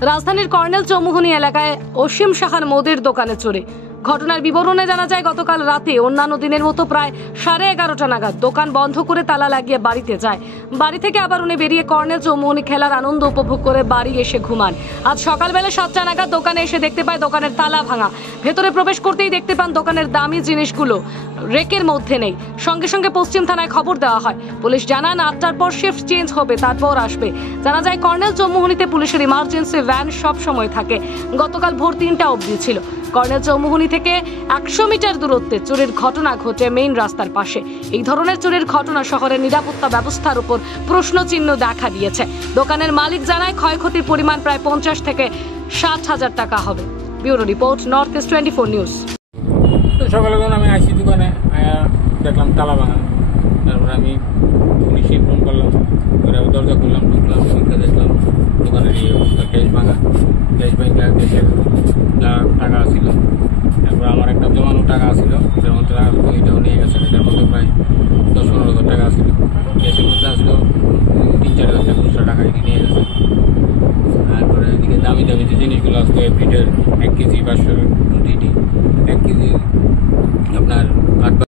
রাজধানীর কর্নেল চৌমুহনী এলাকায় অসীম সাহার মুদির দোকানে চুরি। ঘটনার বিবরণে জানা যায়, গতকাল রাতে অন্যান্য দিনের মতো প্রায় 11:30 নাগাদ দোকান বন্ধ করে তালা লাগিয়ে বাড়িতে যায়। বাড়ি থেকে আবার উনি বেরিয়ে কর্নেল চৌমুহনী খেলার আনন্দ উপভোগ করে বাড়ি এসে ঘুমান। আজ সকালবেলা 7টা নাগাদ দোকানে এসে দেখতে পায় দোকানের তালা ভাঙা। ভেতরে প্রবেশ করতেই দেখতে পান দোকানের দামি জিনিসগুলো রেকের মধ্যে নেই। সঙ্গে সঙ্গে পশ্চিম থানায় খবর দেওয়া হয়। পুলিশ জানান 8টার পর শিফট চেঞ্জ হবে, তারপর আসবে। জানা যায়, কর্নেল চৌমুহনীতে পুলিশের ইমার্জেন্সি ভ্যান সব সময় থাকে। গতকাল ভোর 3টা অবধি ছিল। কর্নেল চৌমুহনী থেকে 100 মিটার দূরত্বে চুরির ঘটনা ঘটে মেইন রাস্তার পাশে। এই ধরনের চুরির ঘটনা শহরের নিরাপত্তা ব্যবস্থার উপর প্রশ্নচিহ্ন দেখা দিয়েছে। দোকানের মালিক জানায়, ক্ষয়ক্ষতির পরিমাণ প্রায় 50 থেকে 60,000 টাকা হবে। Bureau report, north east 24 news. সকালে যখন আমি আইসি দোকানে দেখলাম তালা ভাঙা, তারপরে আমি পুলিশে ফোন করলাম, দরজা খুললাম, ঢুকলাম, দেখলাম দোকানের ক্যাশ ভাঙা। ক্যাশ ভাঙা ক্যাশের যা টাকা ছিল, তারপরে আমার একটা জমানো টাকা ছিল, এটার মধ্যে এটাও নিয়ে গেছে। এটার মধ্যে প্রায় 10-15 হাজার টাকা ছিল। ক্যাশের মধ্যে আসলো 3-4 হাজার খুচরা টাকা এটি নিয়ে গেছে। তারপরে এদিকে দামি দামি যে জিনিসগুলো আসতো, এপ্রিটের 1 কেজি 500 1 কেজি আপনার